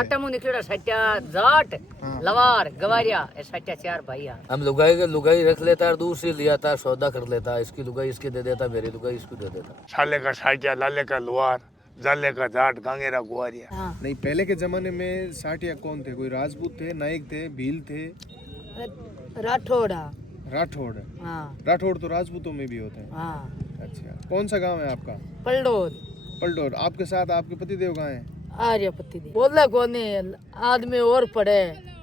जाटा मुंह निकला सट्या जाट लवार गवारिया ये सट्या 4 भाई हैं। हम लुगाई रख लेता है, दूसरी लिया था, सौदा कर लेता है, इसकी लुगाई इसके दे देता, मेरी लुगाई इसको दे देता। साले का साटिया, लाले का लुहार, जाले का जाट, गांगेरा गुआरिया। हाँ। नहीं, पहले के जमाने में साटिया कौन थे? कोई राजपूत थे, नायक थे, भील थे? राठौड़ा। राठौड़। हाँ। राठौड़ तो राजपूतों में भी होते हैं। हाँ। अच्छा, कौन सा गांव है आपका? पलडोर। पलडोर। आपके साथ आपके पतिदेव कहाँ हैं? आर्यपति दी बोला कोने आदमी और पड़े।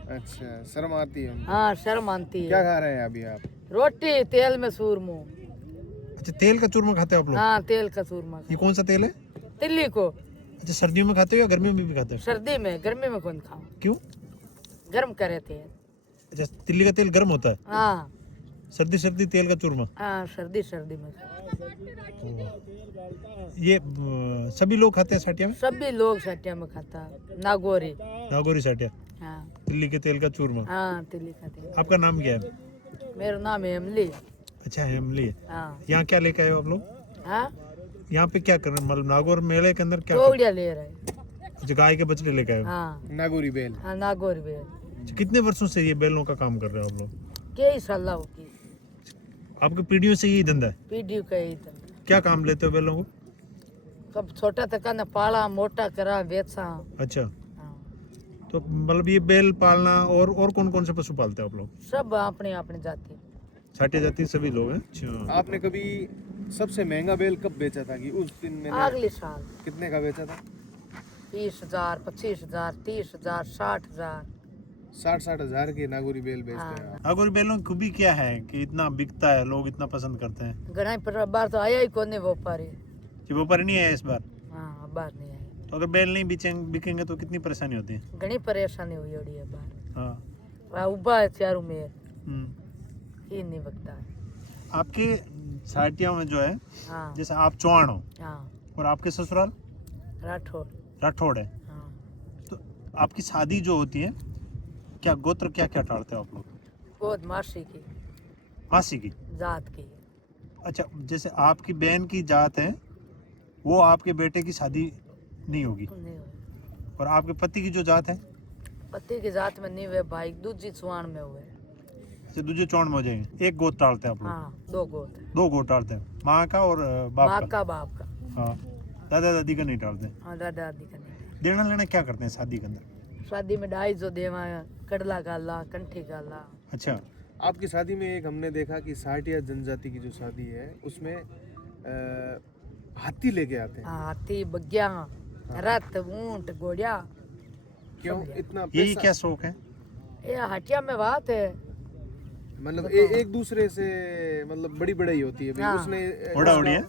अच्छा, शर्म आती है उनको? हाँ शर्म आती है। क्या खा रहे हैं अभी आप? रोटी तेल में सूरमा। अच्छा, तेल का चूरमा खाते हो आप लोग? हाँ तेल का सूरमा। ये कौन सा तेल है? तिल्ली को। अच्छा, सर्दियों में खाते हो या गर्मियों में भी खाते हो? सर्दी में, गर्मी में कौन खाओ? क्यों? गर्म करे थे। अच्छा, तिल्ली का तेल गर्म होता है? हाँ। सर्दी तेल का चूरमा। हाँ सर्दी में। ये सभी लोग खाते हैं साटिया में? सभी लोग सट्या में खाता। नागौरी साटिया, हाँ। तिल्ली के तेल का चूरमा। हाँ तिल्ली खाते। आपका नाम क्या है? मेरा नाम है अमली। अच्छा, हेमली है। हाँ। यहाँ क्या लेके आए हो आप लोग? हाँ यहाँ पे क्या कर रहे हैं? मतलब नागौर मेले के अंदर क्या चौड़िया ले रहे। अच्छा, गाय के बछड़े लेके आए हो? हाँ। नागौरी बैल। हाँ नागौर भी। अच्छा, कितने वर्षों से ये बैलों का काम कर रहे हो आप लोग? कई साल होगी। आपकी पीढ़ियों से यही धंधा है? पीढ़ी का ही था। क्या काम लेते हो बैलों को? कब छोटा तक न पाला, मोटा करा, बेचा। अच्छा, हाँ। तो मतलब ये बैल पालना और कौन से पशु पालते हो आप लोग? सब अपने अपने जाति। साटिया जाति सभी लोग हैं। अच्छा, आपने कभी सबसे महंगा बैल कब बेचा था? कि उस दिन मैंने अगले साल कितने का बेचा था? 20,000, 25,000, 30,000, 60,000। 60 हजार के नागौरी बैल बेचते हैं आप। नागौरी बैलों की खूबी क्या है कि इतना बिकता है, लोग इतना पसंद करते हैं? घना पर बार तो आया ही कोने व्यापारी। कि व्यापारी नहीं है इस बार? हाँ बार नहीं आया। तो अगर बैल नहीं बिकेंगे तो कितनी परेशानी होती है? घनी परेशानी हुई होड़ी है बार। हाँ। वहाँ उबा है चारों में हम्म। ही नहीं बकता है। आपके साटिया में जो है, हाँ। जैसे आप चौहान हो हाँ और आपके ससुराल राठौड़। राठौड़ है, हाँ। तो आपकी शादी जो होती है, क्या गोत्र क्या टालते हो आप लोग? गोद मासी की मासी की जात की। अच्छा, जैसे आपकी बहन की जात है, वो आपके बेटे की शादी नहीं होगी, नहीं हुई। और आपके पति की जो जात है, पति की जात में नहीं हुए भाई, दूसरी चुआन में हुए। अच्छा, दूसरे चौड़ में हो जाएंगे। एक गोत्र टालते हैं आप लोग? हाँ 2 गोद। 2 गोत्र टालते हैं, माँ का और बाप माँ का? का बाप का। हाँ, दादा दादी का नहीं टालते? हाँ दादा दादी का नहीं। देना लेना क्या करते हैं शादी के अंदर? शादी में डाई जो देवा, कड़ला गाला, कंठी गाला। अच्छा, आपकी शादी में एक हमने देखा कि साटिया जनजाति की जो शादी है उसमें हाथी लेके आते हैं। हाथी, बग्या, रथ, ऊंट, घोड़िया। क्यों इतना यही पैसा? क्या शौक है? ये हटिया में बात है। मतलब एक दूसरे से मतलब बड़ी बड़ाई होती है भाई। हाँ। उसने ओड़ा ओड़ी है?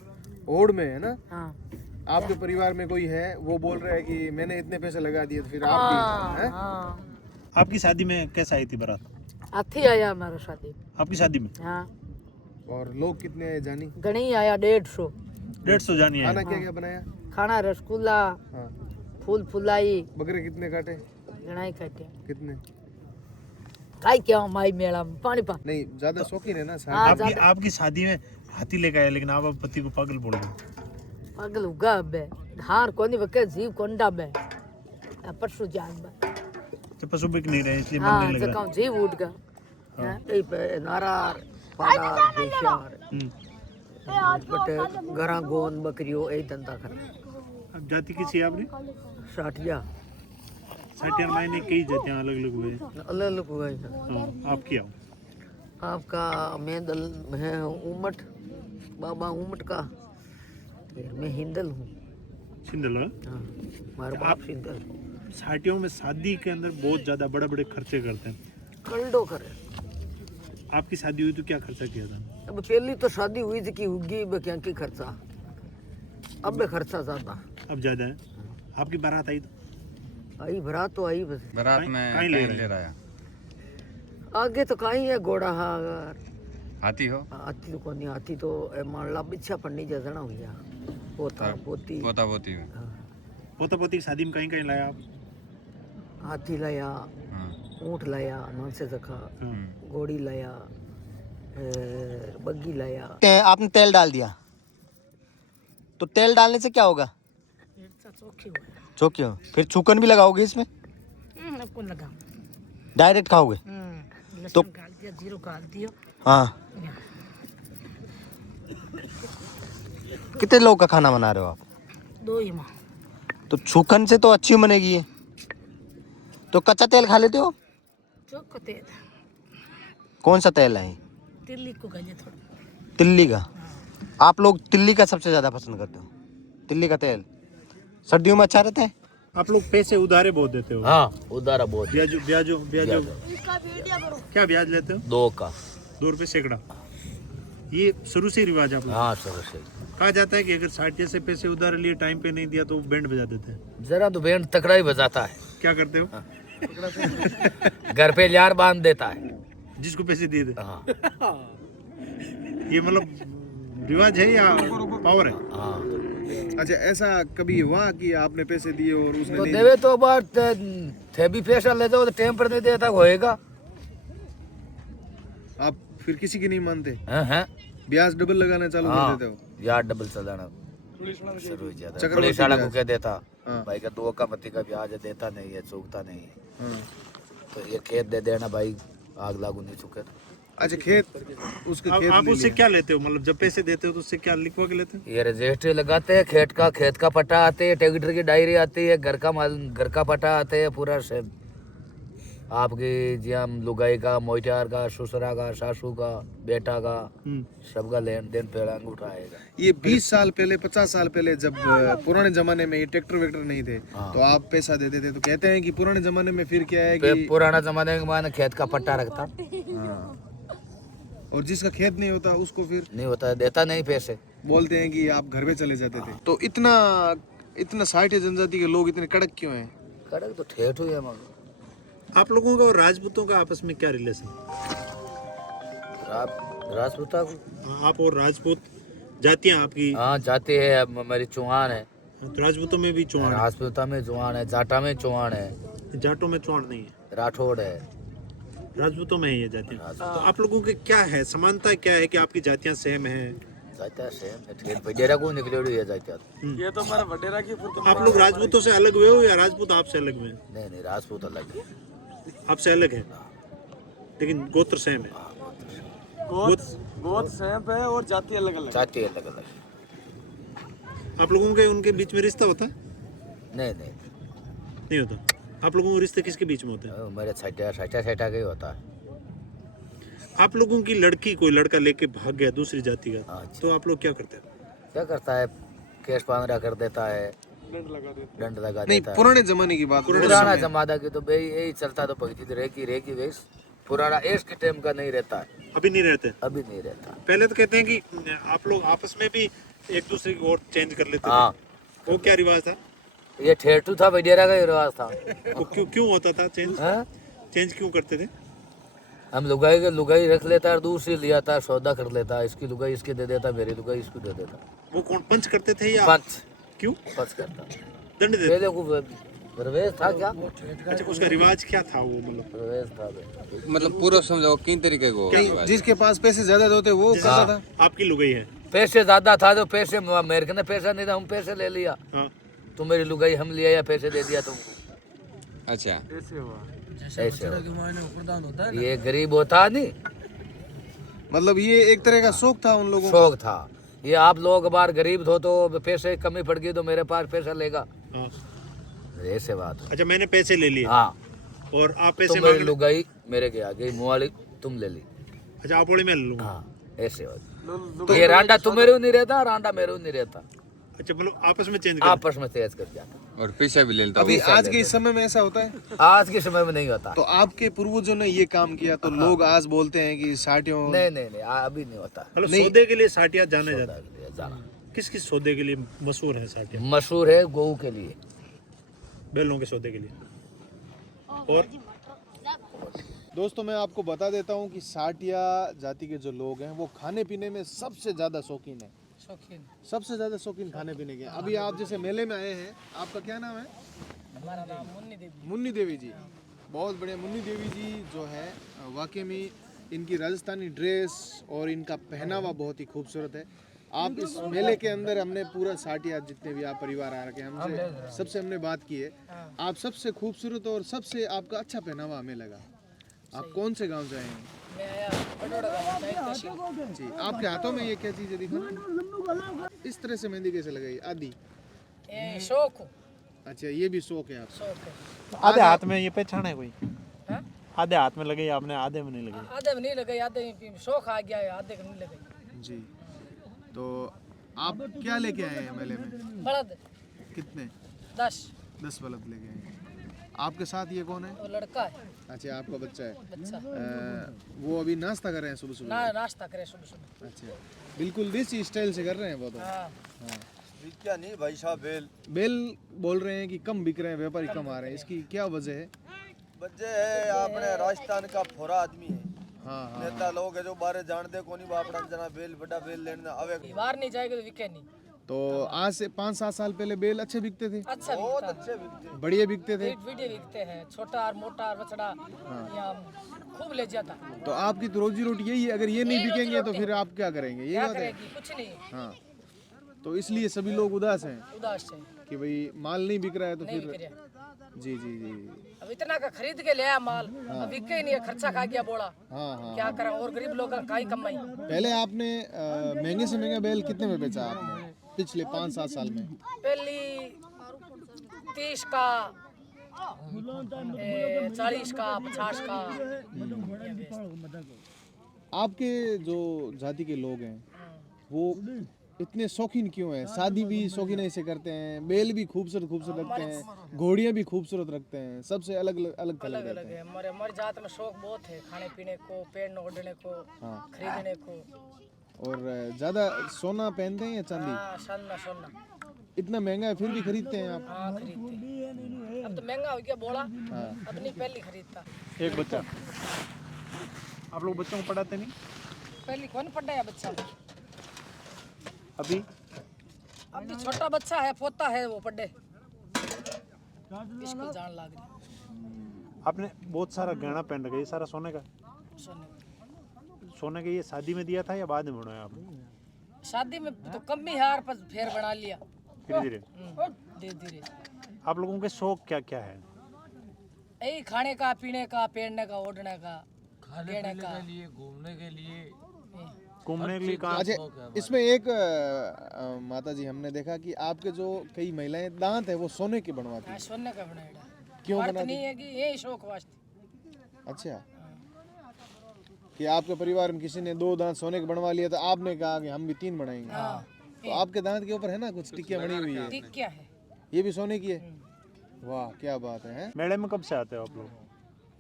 ओड़ में है ना। हाँ। आपके परिवार में कोई है, वो बोल रहा है कि मैंने इतने पैसे लगा दिए, तो फिर आप हाँ, भी हैं? हाँ। आपकी शादी में कैसे आई थी बारात? हाथी आया हमारा शादी। आपकी शादी में हाँ और लोग कितने आए जानी? घनी आया 150। 150 जानी है। खाना क्या क्या बनाया? खाना रसगुल्ला, हाँ। फूल फुलाई, बकरे कितने काटे? गणाई काटे। कितने? काई क्या माई मेला में पानी पा। नहीं, ज्यादा शौकीन है ना हाँ, साहब। आपकी शादी में हाथी लेकर आए, लेकिन आप पति को पागल बोल रहे? पागल उगा बे धार कोनी बके जीव कोंडा बे परसु जान बे। तो पशु बिक नहीं रहे इसलिए मन हाँ नहीं लग रहा। जकां जीव उठ गा। ए पे नारार पाड़ा बेचार बट गरा गोन बकरियो ए धंधा कर। अब जाति किसी आपने? साटिया साटिया मायने कई जातियां अलग अलग हुए। अलग अलग हुआ है। हाँ, आप क्या हो? आपका मेंदल है उमट, बाबा उमट का। फिर मैं हिंदल हूँ। सिंधल? हाँ हमारा बाप सिंधल। साटियों में शादी के अंदर बहुत ज्यादा बड़े बड़े खर्चे करते हैं। कल्डो करे। आपकी शादी हुई तो क्या खर्चा किया था? अब पहली तो शादी हुई थी कि होगी क्या की खर्चा, अब खर्चा ज्यादा। अब ज्यादा है। आपकी बारात आई तो? आई बारात तो आई बस। बारात में कहीं ले रहा है? आगे तो कहीं है घोड़ा हाथी हो? हाथी तो कोनी, हाथी तो मान ला बिछा पड़नी जजना हो गया। पोता पोती पोता पोती में। पोता पोती की शादी में कहीं कहीं लाया आप? हाथी लाया, हाँ। ऊँट लाया, मानसे जखा, घोड़ी लाया, बग्गी लाया। आपने तेल डाल दिया, तो तेल डालने से क्या होगा? चौकी हुआ। चौकी हो, फिर चूकन भी लगाओगे इसमें? को लगा। डायरेक्ट खाओगे? लहसुन डाल दिया, जीरो डाल दियो। हाँ। कितने लोग का खाना बना रहे हो आप? 2 ही माँ। तो छूकन से तो अच्छी बनेगी ये। तो कच्चा तेल खा लेते हो? चौक का तेल, कौन सा तेल है? तिल्ली को गले थोड़ा। तिल्ली का? आप लोग तिल्ली का सबसे ज्यादा पसंद करते हो? तिल्ली का तेल सर्दियों में अच्छा रहता है। आप लोग पैसे उधारे बहुत देते हो? हाँ उधारा बहुत। ब्याजो ब्याजो ब्याजो क्या ब्याज लेते हो? 2 का। 2 रुपए सैकड़ा। ये शुरू से ही रिवाज आप लोग? हाँ सर से कहा जाता है कि अगर साठिया से पैसे उधार लिए टाइम पे नहीं दिया तो बैंड बजा देते हैं। जरा तो बैंड तकड़ा ही बजाता है। क्या करते हो? घर पे यार बांध देता है जिसको पैसे दिए थे। हाँ ये मतलब रिवाज है या पावर है? हाँ। अच्छा, ऐसा कभी हुआ कि आपने पैसे दिए और उसने तो नहीं देवे तो बात थे भी पैसा ले दो तो टाइम पर नहीं देता होएगा। दिया? आप फिर किसी की नहीं मानते? हैं ब्याज डबल लगाना चालू कर देते हो? यार डबल चलाना शुरू हो जाता है। चक्रवृद्धि पुलिस वाला को ब्याज। कह देता हाँ। भाई का 2 का मत्ती का ब्याज है, देता नहीं है, चूकता नहीं है, हाँ। तो ये खेत दे देना भाई, आग लागू नहीं चुके। अच्छा, खेत उसके खेत आप ले उससे लिया। क्या लेते हो? मतलब जब पैसे देते हो तो उससे क्या लिखवा के लेते हो? ये रजिस्ट्री लगाते हैं खेत का पट्टा आते है, ट्रैक्टर की डायरी आती है, घर का पट्टा आते है, पूरा से आपकी जी हम लुगाई का, मोइटार का, ससुरा का, सासू का, बेटा का, सबका लेन देन पे अंगूठा आएगा। ये 20 साल पहले 50 साल पहले जब पुराने जमाने में ये ट्रैक्टर वेक्टर नहीं थे हाँ। तो आप पैसा देते थे, तो कहते हैं कि पुराने जमाने में फिर क्या है कि पुराना जमाने के माने खेत का पट्टा रखता हाँ। और जिसका खेत नहीं होता उसको फिर नहीं होता, देता नहीं पैसे। बोलते हैं कि आप घर पे चले जाते थे। तो इतना साठिया जनजाति के लोग इतने कड़क क्यों हैं? कड़क तो ठेठ हुई है मगर। आप लोगों का और राजपूतों का आपस में क्या रिलेशन? राजपूता को आप और राजपूत जातियां आपकी? हाँ जाती है, अब मेरी चौहान है, तो राजपूतों में भी चौहान है? राजपूता में चौहान है, जाटा में चौहान है, जाटों में चौहान नहीं है, राठौड़ है। राजपूतों में है ये जातियां। तो आप लोगों के क्या है, समानता क्या है कि आपकी जातियां सेम है? जाता सेम है, ठेठ वडेरा को निकले है जाता। ये तो हमारा वडेरा की आप लोग राजपूतों से अलग हुए हो या राजपूत आपसे अलग हुए? नहीं राजपूत अलग है। आपसे अलग है लेकिन गोत्र सेम है। गोत्र सेम है और जाति अलग अलग। जाति अलग अलग। आप लोगों के उनके बीच में रिश्ता होता है? नहीं नहीं होता। आप लोगों के रिश्ते किसके बीच में होते हैं? मेरे छठा का ही होता है। आप लोगों की लड़की कोई लड़का लेके भाग गया दूसरी जाति का, अच्छा। तो आप लोग क्या करते हैं? क्या करता है, केस पांदरा कर देता है, दंड लगा नहीं, देता है। पुराने जमाने की बात। पुराना जमाना की तो भाई यही चलता, तो भक्ति रेकी वेश पुराना एज के टाइम का नहीं रहता है। अभी नहीं रहते? अभी नहीं रहता। पहले तो कहते हैं कि आप लोग आपस में भी एक दूसरे की वोट चेंज कर लेते हाँ। थे। वो क्या रिवाज था? ये ठेठू था, वडेरा का ही रिवाज था। वो क्यों होता था चेंज? हाँ? चेंज क्यों करते थे? हम लुगाई रख लेता है, दूसरी लिया था, सौदा कर लेता, इसकी लुगाई इसके दे देता, मेरी लुगाई इसको दे देता। वो कौन पंच करते थे या पंच? क्यों पंच करता। दंड देते? पहले को प्रवेश था क्या? अच्छा, उसका रिवाज क्या था वो? मतलब प्रवेश था, मतलब पूरा समझाओ किन तरीके को जिसके पास पैसे ज्यादा होते वो करता था। आपकी लुगाई है? पैसे ज्यादा था तो पैसे, मेरे को पैसा नहीं था, हम पैसे ले लिया। हाँ। तुम मेरी लुगाई हम लिया या पैसे दे दिया तुमको? अच्छा ऐसे ये गरीब होता नहीं, मतलब ये एक तरह का शौक था उन लोगों शौक था। ये आप लोग बार गरीब हो तो पैसे कमी पड़ गई तो मेरे पास पैसा लेगा, हाँ। ऐसे बात। अच्छा, मैंने पैसे ले लिए हाँ, और आप पैसे तुम मेरी मांग- लुगाई मेरे के आ गई, मुआली तुम ले ली। अच्छा, आप बोले मैं ले लूंगा। हाँ, ऐसे बात। तो ये रांडा तुम मेरे नहीं रहता, रांडा मेरे नहीं रहता, अच्छा, मतलब आपस में चेंज कर। आपस में तेज कर जाता। और पैसा भी ले लेता अभी आज के इस समय में ऐसा होता है। आज के समय में नहीं होता। तो आपके पूर्वजों ने ये काम किया तो लोग आज बोलते हैं कि साठियों। नहीं अभी नहीं होता। मतलब सौदे के लिए साटिया जाने जाता है। जाना किस किस सौदे के लिए मशहूर है साटिया? मशहूर है गऊ के लिए, बैलों के सौदे के लिए। और दोस्तों, मैं आपको बता देता हूँ कि साठिया जाति के जो लोग हैं वो खाने पीने में सबसे ज्यादा शौकीन है। सबसे ज्यादा शौकीन खाने पीने के। अभी आप जैसे मेले में आए हैं, आपका क्या नाम है? हमारा नाम मुन्नी देवी। मुन्नी देवी जी, बहुत बढ़िया। मुन्नी देवी जी जो है वाकई में इनकी राजस्थानी ड्रेस और इनका पहनावा बहुत ही खूबसूरत है। आप इस मेले के अंदर हमने पूरा साटिया जितने भी आप परिवार आ रखे हैं हमसे सबसे हमने बात की है, आप सबसे खूबसूरत और सबसे आपका अच्छा पहनावा हमें लगा। आप कौन से गांव से आए हैं? मैं आया बटोड़ा गाँव से, तहसील। जी, आपके हाथों में ये क्या चीज़ है दिखाना? इस तरह से मेहंदी कैसे लगाई? आदि ये शौक हो, अच्छा, ये भी शौक है आप? शौक है। आधे हाथ में ये पहचान है कोई? हाँ? आधे हाथ में लगे आपने, आधे में नहीं लगे? आधे में नहीं लगे, आधे में शौक आ गया है, आधे में नहीं लगे। जी, तो आप क्या लेके आए हैं मेले में? बलद कितने? 10 बल्ब लेके आए हैं। आपके साथ ये कौन है? वो लड़का है, अच्छा, आपका बच्चा है। बच्चा वो अभी नाश्ता कर रहे हैं सुबह ना सुबह? नाश्ता करे सुबह सुबह। अच्छा, बिल्कुल देसी स्टाइल से कर रहे हैं वो तो। हाँ, क्या नहीं भाई साहब, बेल बोल रहे हैं कि कम बिक रहे हैं, व्यापारी कम आ रहे हैं, इसकी क्या वजह है? बच्चे है अपने राजस्थान का फोरा आदमी है, हाँ हाँ, नेता लोग है जो बारे जानते को नहीं बापड़ा जना बेल बड़ा बेल लेने आवे। बाहर नहीं जाएगा तो विके नहीं। तो आज से 5-7 साल पहले बेल अच्छे बिकते थे, अच्छा बिकता, बढ़िया बिकते थे। वीडियो बिकते हैं, छोटा और मोटा और बछड़ा या खूब ले जाता। तो आपकी तो रोजी रोटी यही है, अगर ये नहीं यही रोजी बिकेंगे तो रोटी। फिर आप क्या करेंगे? ये क्या बात है। करेगी, कुछ नहीं, हाँ, तो इसलिए सभी लोग उदास हैं उदास है, कि भाई माल नहीं बिक रहा है तो नहीं फिर। बिक रहा। जी जी जी, अब इतना का खरीद के ले आया माल, अब बिके ही नहीं है, खर्चा खा गया बोला, हाँ हाँ। क्या करा, और गरीब लोग का ही कमाई। पहले आपने महंगे से महंगा बैल कितने में बेचा आपने पिछले 5-7 साल में? पहली 30 का, 40 का, 50 का। आपके जो जाति के लोग हैं वो इतने शौकीन क्यों हैं? शादी भी शौकीन ऐसे करते हैं, बैल भी खूबसूरत खूबसूरत रखते हैं, घोड़ियाँ भी खूबसूरत रखते हैं, सबसे अलग अलग अलग कलर अलग रहते अलग हैं। है, हमारे हमारी जात में शौक बहुत है, खाने पीने को, पेड़ ओढ़ने को, हाँ, खरीदने को। और ज़्यादा सोना पहनते हैं या चांदी? हाँ, सोना सोना, इतना महंगा है फिर भी खरीदते हैं आप? हाँ खरीदते। अब तो महंगा हो गया बोला, अपनी पहली खरीदता। एक बच्चा। आप लोग बच्चों को पढ़ाते नहीं? पहली कौन पढ़ा है बच्चा? अभी अभी छोटा बच्चा है, पोता है, वो पढ़े, इसको जान लग रही। आपने बहुत सारा गहना पहन रखा है, ये सारा सोने का? सोने सोने का ये शादी में दिया था या बाद में बनाया आपने? शादी में तो कम ही हार पर फेर बना लिया धीरे धीरे। धीरे धीरे। आप लोगों के शौक क्या क्या है? यही खाने का, पीने का, पहनने का, ओढ़ने का, लेने का, घूमने के लिए कहाँ? अच्छा, इसमें एक माता जी हमने देखा कि आपके जो कई महिलाएं दांत है वो सोने के बनवाती हैं। सोने का बनाया। क्यों बात बनाती? नहीं है कि यही शौक वास्ते। अच्छा, कि आपके परिवार में किसी ने 2 दांत सोने के बनवा लिया तो आपने कहा कि हम भी 3 बनाएंगे। तो आपके दांत के ऊपर है ना कुछ टिक्कियां बनी हुई है, ठीक क्या है? ये भी सोने की है? वाह, क्या बात है, हैं? मेले में कब से आते हो आप लोग?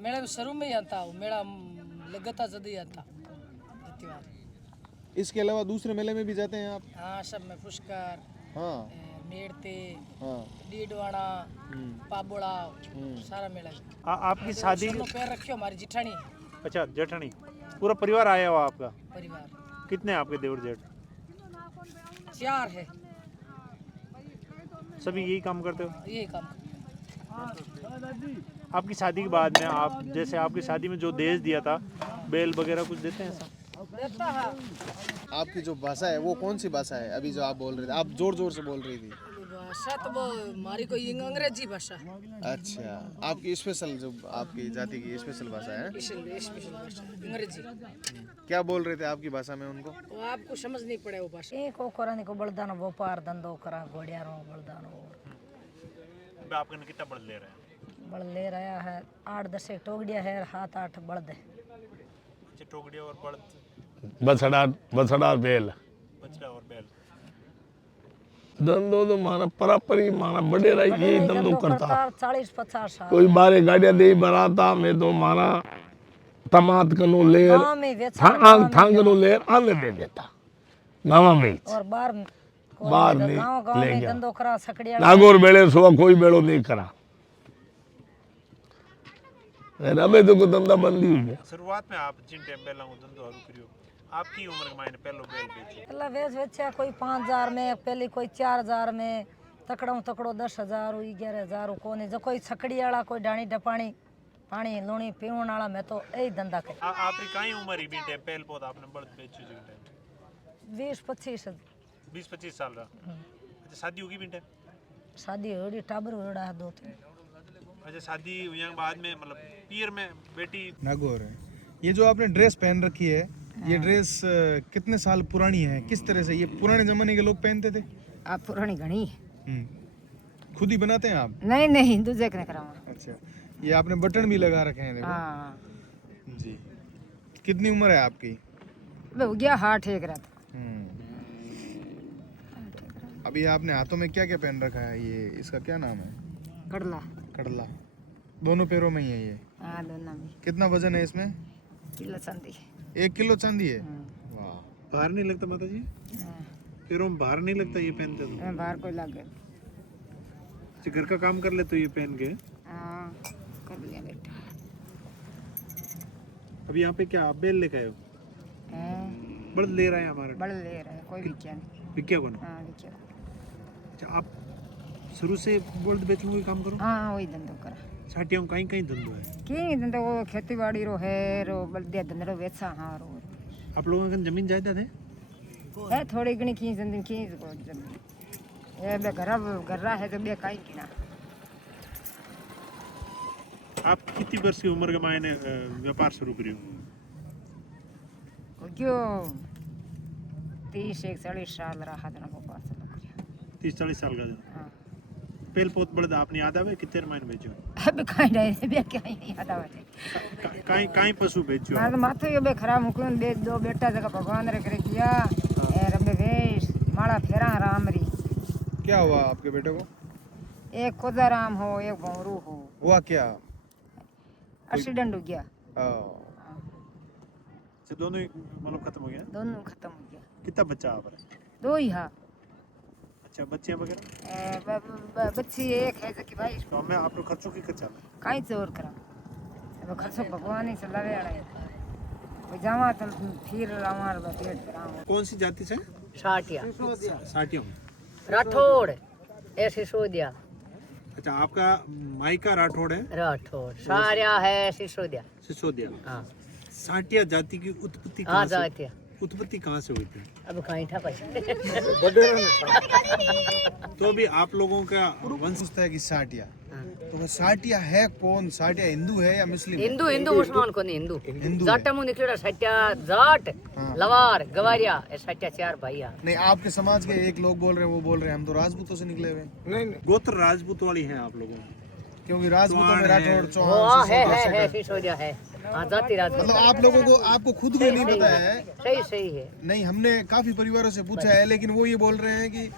मेरा शुरू में ही आता हूँ, मेरा लगता जल्दी आता त्योहार। इसके अलावा दूसरे मेले में भी जाते हैं आप? हाँ, सब में पुष्कर, हाँ मेड़ते, हाँ, डीडवाना, पाबोड़ा, सारा मेला। आपकी शादी? पैर रखियो, हमारी जिठानी अच्छा, जेठानी। पूरा परिवार आया हुआ आपका? परिवार कितने आपके देवर जेठ? 4 है, सभी यही काम करते हो? यही काम। आपकी शादी के बाद में आप, जैसे आपकी शादी में जो दहेज दिया था, बैल वगैरह कुछ देते हैं ऐसा? देता है। आपकी जो भाषा है वो कौन सी भाषा है? अभी जो आप बोल रहे थे, आप जोर जोर से बोल रही थी। भाषा तो वो हमारी कोई अंग्रेजी भाषा, अच्छा, आपकी स्पेशल जो आपकी जाति की स्पेशल भाषा है, स्पेशल भाषा अंग्रेजी। क्या बोल रहे थे आपकी भाषा में उनको? वो आपको समझ नहीं पड़े वो भाषा। एक ओकरानी को बलदानो व्यापार धंधो करा घोड़ियारो बलदानो आपके कितना बढ़ ले रहे हैं? बल ले रहा है 8-10 टोगड़िया है, 7-8 बलद है। अच्छा, टोकड़िया और बड़द, बछड़ा बछड़ा बेल बछड़ा और बैल। धंधो तो मारा परापरी मारा बड़े रही यही धंधो करता। 40-50 साल कोई बारे गाड़िया दे बनाता मैं तो मारा तमात कनो लेर गाँव में बेचा, थांगनो लेर आने दे देता गाँव में और बाहर नहीं गाँव ले में गया। धंधो करा सकड़िया। नागौर बेड़े सुबह कोई बेड़ो नहीं करा, अबे तो धंधा बंदी हुई गया। शुरुआत में आप जिन टाइम पहला धंधो शुरू करियो, आपकी उम्र के मायने पहलो बैल बेची? पहला वेच बेचा कोई 5000 में, पहले कोई 4000 में, तकड़ो तकड़ो 10,000 11,000 कोने जो कोई छकड़ी वाला, कोई डाणी डपाणी, पानी लूणी पीवन वाला। मैं तो यही धंधा कर। आपकी काई उम्र ही भी टाइम पहल पोत आपने बड़द बेची जो टाइम? 20-25 20-25 साल रहा। अच्छा शादी होगी बेटा? शादी हो रही टाबर हो रहा है 2-3। अच्छा शादी हुई के बाद में मतलब पीर में बेटी नागौर है। ये जो आपने ड्रेस पहन रखी है, ये ड्रेस कितने साल पुरानी है? किस तरह से ये पुराने जमाने के लोग पहनते थे? आप पुरानी घनी खुद ही बनाते हैं आप? नहीं नहीं दूसरे के करावा। अच्छा, ये आपने बटन भी लगा रखे हैं, देखो। हाँ जी। कितनी उम्र है आपकी? हो गया हाथ ठेक रहा था। अभी आपने हाथों में क्या क्या पहन रखा है? ये इसका क्या नाम है? कड़ला। कड़ला। दोनों पैरों में ही है ये? हाँ दोनों में। कितना वजन है इसमें? किलो चांदी। 1 किलो चांदी है? वाह। बाहर नहीं लगता माता जी? पैरों में बाहर नहीं लगता ये पहनते तो? बाहर कोई लगे। अच्छा घर का काम कर ले तो ये पहन के? हाँ कर लिया बेटा। अभी यहाँ पे क्या आप बेल लेके आए हो? बल्द ले रहा है हमारा? बड़ ले रहा है कोई विज्ञान नहीं। विज्ञा कौन? हाँ विज्ञान। अच्छा आप शुरू से बल्द बेचने का काम करो? हाँ वही धंधो करा। छाटिया में कहीं कहीं धंधो है? की धंधो वो खेती बाड़ी रो है रो बल्दिया धंधो वेचा। हाँ रो आप लोगों का जमीन जायदाद है? है थोड़ी घनी खींच जमीन खींच को जमीन ये बे घर है तो बे काई की ना। आप कितनी वर्ष की उम्र के मायने व्यापार शुरू करियो? क्यों 30-40 साल रहा था ना व्यापार शुरू किया। 30-40 साल का जो हाँ पेल पोत बड़द आपने याद आवे कितने मायने बेचो? अब काई नहीं बे क्या नहीं याद आवे। काई पशु बेचो? मार माथे यो बे खराब मुकुन बे दो बेटा जगह भगवान रे करे किया ए रबे वेश माला फेरा राम री। क्या हुआ आपके बेटे को? एक खुदा राम हो एक भौरू हो। हुआ क्या? एक्सीडेंट हो गया। अच्छा दोनों ही मतलब खत्म हो गया? दोनों खत्म हो गया। कितना बच्चा आप? 2 ही हाँ। अच्छा बच्चे वगैरह? बच्ची एक है कि भाई तो मैं आप लोग खर्चों की खर्चा काई चोर करा अब खर्चो भगवान ही चलावे आड़ा कोई जावा तो फिर रामार पेट कराओ। कौन सी जाति से? साटिया साटियों। राठौड़ ए सिसोदिया। अच्छा आपका मायका राठौड़ है? राठौड़ सारिया है सिसोदिया। सिसोदिया। हाँ साटिया जाति की उत्पत्ति हाँ कहाँ से? जातिया उत्पत्ति कहाँ से हुई थी? अब कहीं था तो अभी आप लोगों का वंश पूछता है कि साटिया, तो वो साटिया है कौन? साटिया हिंदू है या मुस्लिम? हिंदू हिंदू मुसलमान को नहीं हिंदू हिंदू है। जाटा मुंह निकलेड़ा सट्या जाट लवार गवारिया ए सट्या 4 भाई आ। नहीं आपके समाज के एक लोग बोल रहे हैं, वो बोल रहे हैं हम तो राजपूतों से निकले हुए। नहीं गोत्र राजपूत वाली है आप लोगों की? क्योंकि राजपूतों में राठौड़ वो चौहान है सिसोदिया है। हाँ जाति राजपूत। मतलब आप लोगों को आपको खुद को नहीं पता है? सही है। नहीं हमने काफी परिवारों से पूछा है, लेकिन वो ये बोल रहे हैं कि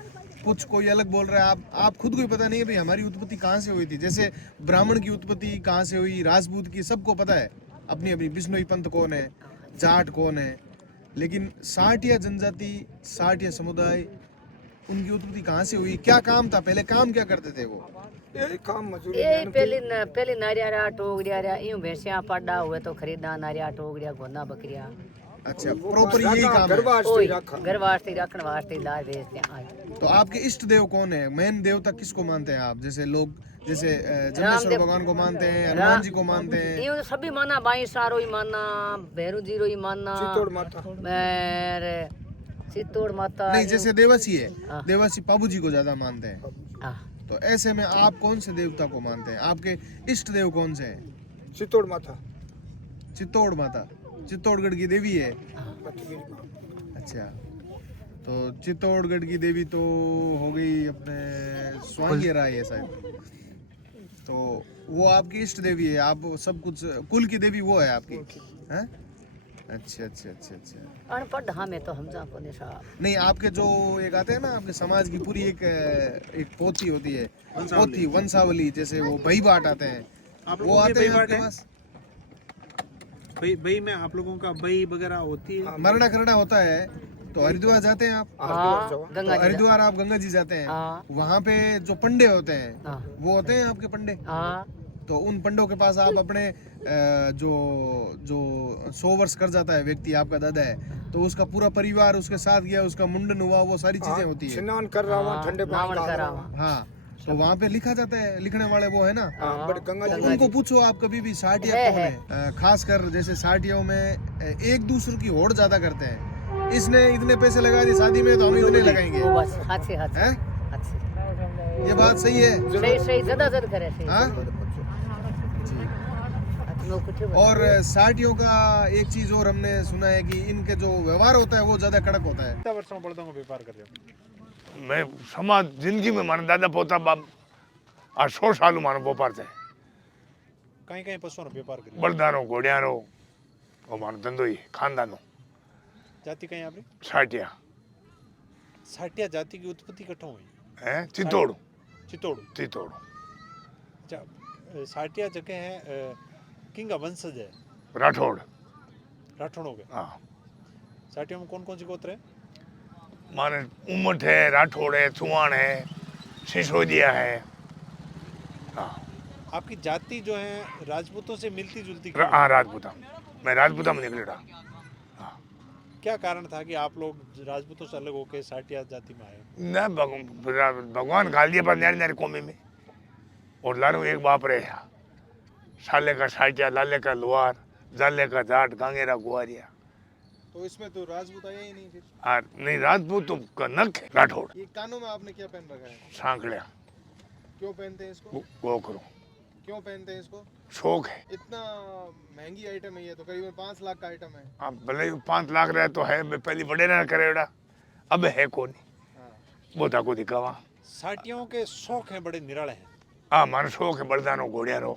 कुछ कोई अलग बोल रहा है। आप खुद को ही पता नहीं है भाई हमारी उत्पत्ति कहाँ से हुई थी। जैसे ब्राह्मण की उत्पत्ति कहाँ से हुई, राजपूत की सबको पता है अपनी अपनी, बिश्नोई पंथ कौन है, जाट कौन है, लेकिन साटिया जनजाति, साटिया समुदाय, उनकी उत्पत्ति कहाँ से हुई, क्या काम था पहले, काम क्या करते थे वो? ये पहले नारिया टोगरिया यूं भैंसिया पाडा हुए तो खरीदा नारिया टोगरिया गोंदा बकरिया। अच्छा प्रॉपर यही काम है? घर वास्ते रखने वास्ते लाए बेचते आए। तो आपके इष्ट देव कौन है? मेन देवता किसको मानते हैं आप? जैसे लोग जैसे जमनेश्वर भगवान को मानते हैं, हनुमान जी को मानते हैं। यूं सभी माना, बाई सारो ही माना, भैरू जीरो ही माना, चित्तौड़ माता। नहीं जैसे देवासी है, देवासी पाबू जी को ज्यादा मानते हैं। हाँ। तो ऐसे में आप कौन से देवता को मानते हैं? आपके इष्ट देव कौन से हैं? चित्तौड़ माता। चित्तौड़ माता चित्तौड़गढ़ की देवी है? अच्छा तो चित्तौड़गढ़ की देवी तो हो गई अपने स्वांगी राय है शायद, तो वो आपकी इष्ट देवी है। आप सब कुछ कुल की देवी वो है आपकी हैं? अच्छा अच्छा अच्छा अच्छा। अनपढ़ हमें तो हम जाको नहीं साहब। नहीं आपके जो एक आते हैं ना, आपके समाज की पूरी एक पोथी होती है, पोथी वंशावली, जैसे वो बही बाट आते हैं, वो आते हैं आपके पास? बही में आप लोगों का बही वगैरह होती है? मरना करना होता है तो हरिद्वार जाते हैं आप? गंगा तो हरिद्वार आप गंगा जी जाते हैं, वहाँ पे जो पंडे होते हैं वो होते हैं आपके पंडे। तो उन पंडों के पास आप अपने जो 100 वर्ष कर जाता है व्यक्ति, आपका दादा है, तो उसका पूरा परिवार उसके साथ गया, उसका मुंडन हुआ, वो सारी चीजें होती है। स्नान कर रहा हूँ, ठंडे पानी कर रहा हूँ। हाँ तो वहाँ पे लिखा जाता है, लिखने वाले वो है ना, गंगा तो उनको पूछो आप कभी भी साटिया कौन है। खास कर जैसे साटियों में एक दूसरे की होड़ ज्यादा करते हैं, इसने इतने पैसे लगा दिए शादी में तो हम इतने लगाएंगे, वो बस अच्छे अच्छे हैं? अच्छे ये बात सही है। सही सही ज्यादा करे सही हाँ? और साटियों का एक चीज और हमने सुना है कि इनके जो व्यवहार होता है वो ज्यादा कड़क होता है। कितना वर्षों बलदों का व्यापार कर रहे हो? मैं समाज जिंदगी में मारा दादा पोता बाप आ 100 साल मारो व्यापार थे। कहीं कहीं पशुओं का व्यापार कर रहे हो? बलदारो घोड़ियारो वो मारो धंधो ही खानदानो जाति कहीं आपकी? साटिया साटिया जाति की उत्पत्ति कठों हुई है चितोड़ चितौड़। चितोड़ अच्छा, साटिया जगह है किंग वंशज है, राठौड़ राठौड़ों के। हाँ साटियों में कौन कौन सी गोत्र है? माने उमट है, राठौड़ है, चुहान है, सिसोदिया है। हाँ आपकी जाति जो है राजपूतों से मिलती जुलती हाँ राजपूता, मैं राजपूता में निकलेड़ा। क्या कारण था कि आप लोग राजपूतों से अलग होकर साटिया जाति में आए? न भगवान गाल दिया पर न्यारी न्यारी कौमी में और लारू एक बाप रहे यहाँ। साले का साटिया, लाले का लोहार, जाले का जाट, गांगेरा गुआरिया। तो इसमें तो राजपूत आया ही नहीं फिर। हाँ नहीं राजपूत तो का नक है राठौड़। ये कानों में आपने क्या पहन रखा है? सांकड़िया क्यों पहनते हैं इसको? वो करो क्यों पहनते हैं इसको? शौक है। इतना महंगी आइटम है ये तो, करीबन 5 लाख का आइटम है। अब भले ही 5 लाख रहे तो है, मैं पहली बड़े ना करे बेटा, अब है कौन बोता को दिखावा। साटियों के शौक हैं बड़े निराले हैं। हाँ मानो शौक है बलदानो घोड़ियारो,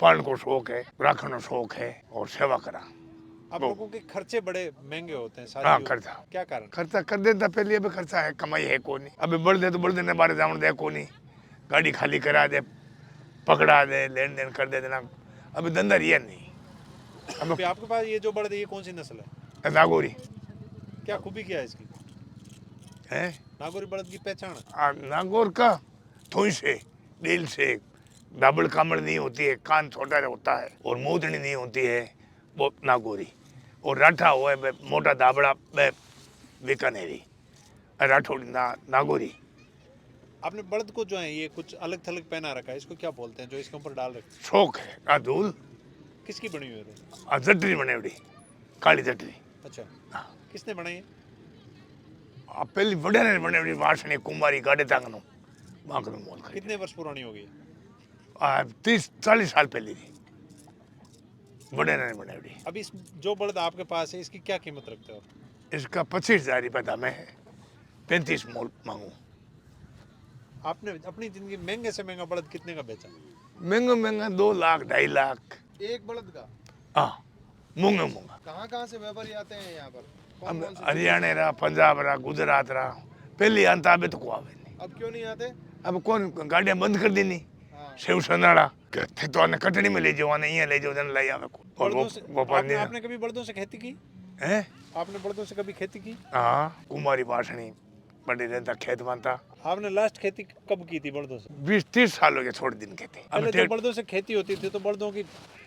पालन को शौक है, राखनो शौक है और सेवा करा। आप लोगों के खर्चे बड़े महंगे होते हैं हाँ शादियों में। खर्चा क्या कारण? खर्चा कर देता पहले, अभी खर्चा है, कमाई है कोनी। अभी बढ़ दे तो बढ़ देने बारे जावन दे कोनी, गाड़ी खाली करा दे, पकड़ा दे, लेन देन कर दे देना। अभी धंधा रिया नहीं। अभी आपके पास ये जो बड़े ये कौन सी नस्ल है? नागौरी क्या खूबी क्या है इसकी? है नागौरी बड़द की पहचान? नागौर का थोई से दिल से दाबड़ कामड़ नहीं होती है, कान छोटा होता है और मोदनी नहीं होती है, वो नागौरी। और राठा हुआ है मोटा दाबड़ा बीकानेरी, राठौड़ी नागौरी। आपने बड़द को जो है ये कुछ अलग थलग पहना रखा है, इसको क्या बोलते हैं जो इसके ऊपर डाल रखे? शौक है धूल। किसकी बनी हुई है? जटरी बने बड़ी काली जटरी। अच्छा, किसने बनाई है? पहली बड़े ने बने बड़ी वासनी कुमारी गाड़े तांगनो बांकनो मोल का। कितने वर्ष पुरानी होगी? 30-40 साल पहले थी, बड़े ने बने बड़ी। अभी इस जो बड़द आपके पास है इसकी क्या कीमत रखते हो? इसका 25,000 रुपये दाम है, 35 मोल मांगू। आपने अपनी जिंदगी महंगे से महंगा बड़द कितने का बेचा? महंगा महंगा 2 लाख 2.5 लाख। एक बलद का? हाँ मूंगा मूंगा। कहाँ से व्यापारी आते हैं यहाँ पर? कौन अब कौन से? हरियाणा रहा, पंजाब रहा, गुजरात रहा, पहले अंत आबे तो को आवे नहीं। अब क्यों नहीं आते? अब कौन गाड़ियां बंद कर दी नहीं, शिव संदाड़ा थे तो आने कटनी में ले जाओ, आने यहाँ ले जाओ, जन लाई आवे को। और वो आपने कभी बड़दों से खेती की है? आपने बड़दों से कभी खेती की? हाँ कुमारी वासनी बड़ी रहता खेत बनता। आपने लास्ट खेती कब की थी बड़दों से? 20-30 साल हो गए छोड़ दिन खेती। अब पहले जब बड़दों से खेती होती थी तो बड़दों की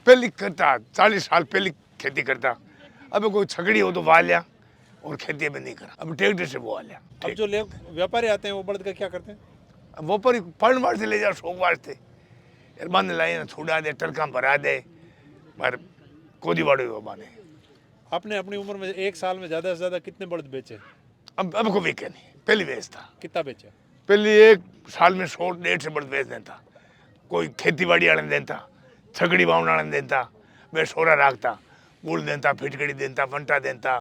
पहली करता 40 साल पहले खेती करता। अब कोई छकड़ी हो तो वाह लिया और खेती में नहीं करा, अब ट्रैक्टर से बोआ लिया। अब जो व्यापारी आते हैं वो बड़द का क्या करते हैं? अब वो पर पढ़ मार से ले जाओ, शौक वास्ते यार बांध लाई ना, छुड़ा दे, टलका भरा दे, पर कोदी बाड़ो वो बाने। आपने अपनी उम्र में 1 साल में ज्यादा से ज्यादा कितने बड़द बेचे? अब को बेचे नहीं, पहली बेचता। कितना बेचे? पहले 1 साल में 100-150 बड़द बेच देता। कोई खेती बाड़ी वाले देता, छकड़ी बावण वाले देता, मैं सोरा राखता, गुड़ देता, फिटकड़ी देता, फंटा देता।